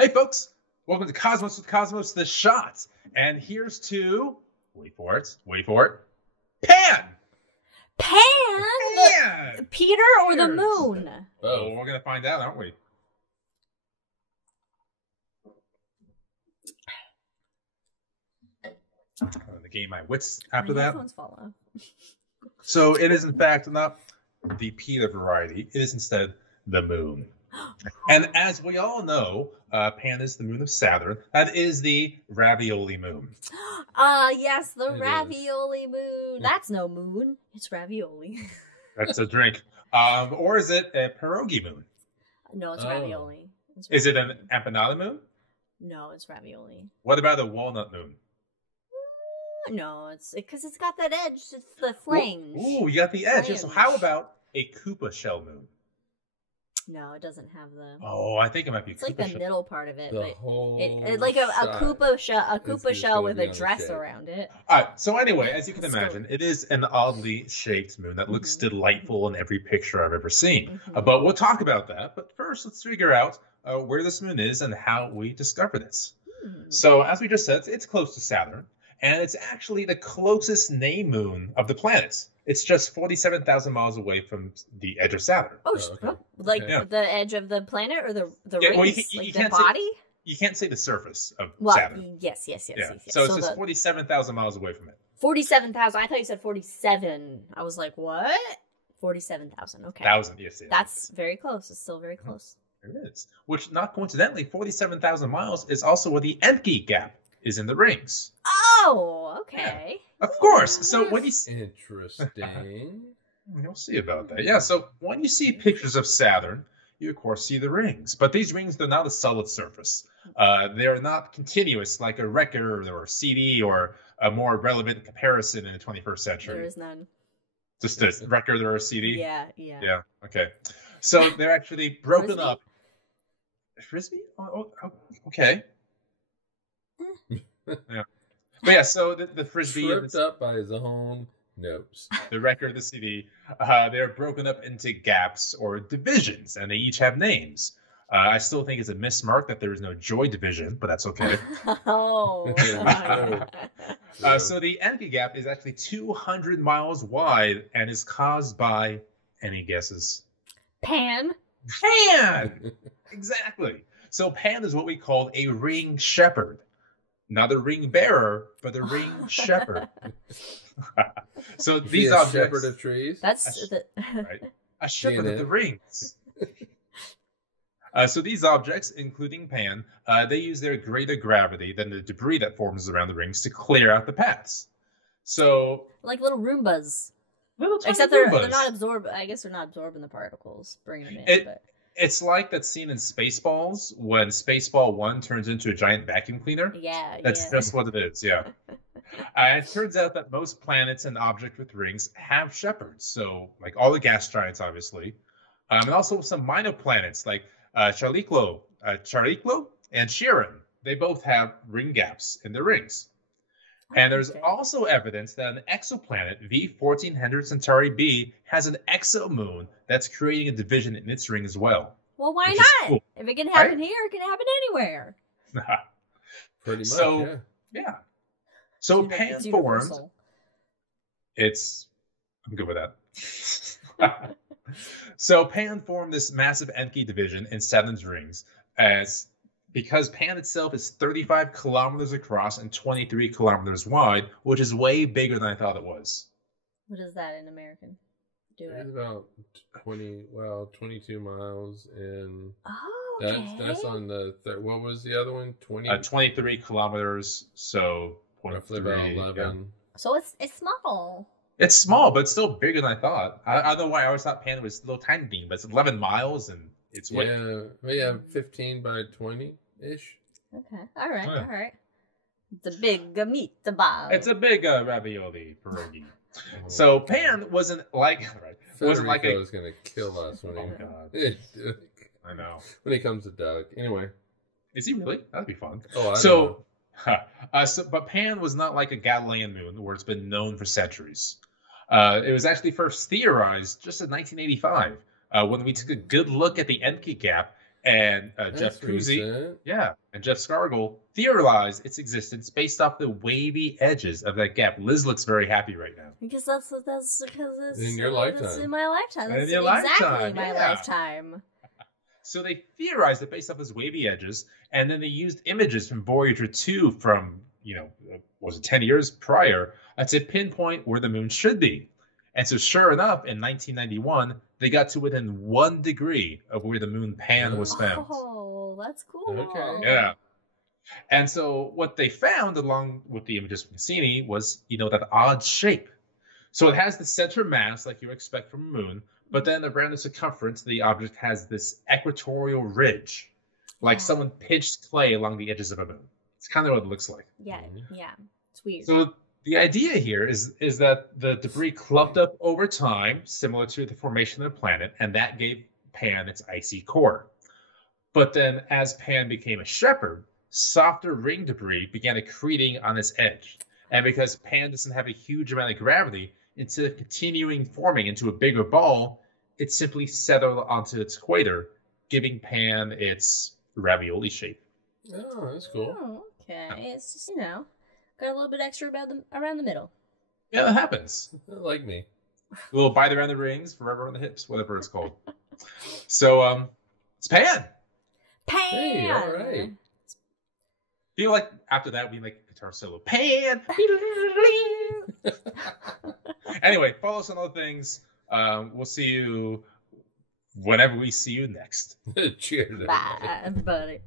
Hey folks, welcome to Cosmos with Cosmos the Shot. And here's to, wait for it, Pan! Pan? Peter or the moon? Oh, we're going to find out, aren't we? I'm going to gain my wits after that. Headphones fall off. So it is in fact not the Peter variety. It is instead the moon. And as we all know, Pan is the moon of Saturn. That is the ravioli moon. Yes, the ravioli moon. That's no moon. It's ravioli. That's a drink. Or is it a pierogi moon? No, it's ravioli. Is it an empanada moon? No, it's ravioli. What about a walnut moon? No, it's because it's got that edge. It's the flange. Ooh, you got the edge. So how about a Koopa shell moon? No, it doesn't have the. Oh, I think it might be. It's like the middle part of it. The whole like a Koopa shell with a dress around it. All right. So anyway, as you can imagine, it is an oddly shaped moon that looks delightful in every picture I've ever seen. But we'll talk about that. But first, let's figure out where this moon is and how we discovered it. So as we just said, it's close to Saturn, and it's actually the closest named moon of the planets. It's just 47,000 miles away from the edge of Saturn. Oh, okay. The edge of the planet or the rings? Well, you can't the body? You can't say the surface of Saturn. Yes. So it's just 47,000 miles away from it. 47,000. I thought you said 47. I was like, what? 47,000. Okay. Yes. That's very close. It's still very close. It is. Which, not coincidentally, 47,000 miles is also where the Encke gap is in the rings. Oh, okay. Yeah. Of course. So when you interesting, you'll see about that. Yeah. So when you see pictures of Saturn, you of course see the rings, but these rings, they're not a solid surface. They're not continuous like a record or a CD or a more relevant comparison in the 21st century. There is none. Just a record or a CD. Yeah. Okay. So they're actually broken Frisbee? up. Frisbee? Oh, okay. Yeah. But yeah, so the Frisbee... Tripped up by his own nose. The record, the CD, they're broken up into gaps or divisions, and they each have names. I still think it's a mismark that there is no Joy Division, but that's okay. Oh. So the Encke gap is actually 200 miles wide and is caused by, any guesses? Pan? Exactly. So Pan is what we call a ring shepherd. Not a ring bearer, but a ring shepherd. So these objects... shepherd of trees? That's right. A shepherd of the rings. So these objects, including Pan, they use their greater gravity than the debris that forms around the rings to clear out the paths. So... like little Roombas. Except Roombas. they're not absorbed. I guess they're not absorbing the particles, bringing them in. It's like that scene in Spaceballs when Spaceball 1 turns into a giant vacuum cleaner. That's just what it is, yeah. It turns out that most planets and objects with rings have shepherds. So, like all the gas giants, obviously. And also some minor planets like Chariklo and Chiron. They both have ring gaps in their rings. And there's also evidence that an exoplanet, V1400 Centauri b, has an exomoon that's creating a division in its ring as well. Well, why not? Cool. If it can happen here, it can happen anywhere. Pretty much, yeah. So Pan formed... I'm good with that. So Pan formed this massive Encke division in Saturn's rings because Pan itself is 35 kilometers across and 23 kilometers wide, which is way bigger than I thought it was. What is that in American? It's about 22 miles, and that's on the what was the other one? 23 kilometers, so roughly about 11. Yeah. So it's small. It's small, but it's still bigger than I thought. I don't know why I always thought Pan was a little tiny thing, but it's 11 miles and it's way... Yeah, 15 by 20-ish. Okay, all right. It's a big meatball. It's a big ravioli pierogi. So Pan wasn't like... Federico is going to kill us when I know. When he comes to Doug. Anyway. Is he really? That'd be fun. Oh, I know. But Pan was not like a Galilean moon where it's been known for centuries. It was actually first theorized just in 1985 when we took a good look at the Encke gap And Jeff Cousy, and Jeff Scargill theorized its existence based off the wavy edges of that gap. Liz looks very happy right now. Because that's because it's in your lifetime. That's in my lifetime. That's in your exactly lifetime, my lifetime. So they theorized it based off those wavy edges, and then they used images from Voyager 2 from, was it 10 years prior, to pinpoint where the moon should be. And so sure enough, in 1991, they got to within 1 degree of where the moon Pan was found. Oh, that's cool. Okay. Yeah. And so what they found, along with the images from Cassini, was, that odd shape. So it has the center mass, like you expect from a moon, but then around the circumference, the object has this equatorial ridge, like someone pinched clay along the edges of a moon. It's kind of what it looks like. Yeah. It's weird. So the idea here is that the debris clumped up over time, similar to the formation of the planet, and that gave Pan its icy core. But then, as Pan became a shepherd, softer ring debris began accreting on its edge. And because Pan doesn't have a huge amount of gravity, instead of continuing forming into a bigger ball, it simply settled onto its equator, giving Pan its ravioli shape. Oh, that's cool. Oh, okay. It's just, got a little bit extra around the middle. Yeah, that happens. Like me. A little bite around the rings, forever on the hips, whatever it's called. So, it's Pan. Pan! Hey, all right. Feel like after that, we make a guitar solo. Pan! Anyway, follow us on other things. We'll see you whenever we see you next. Cheers. Bye, everybody.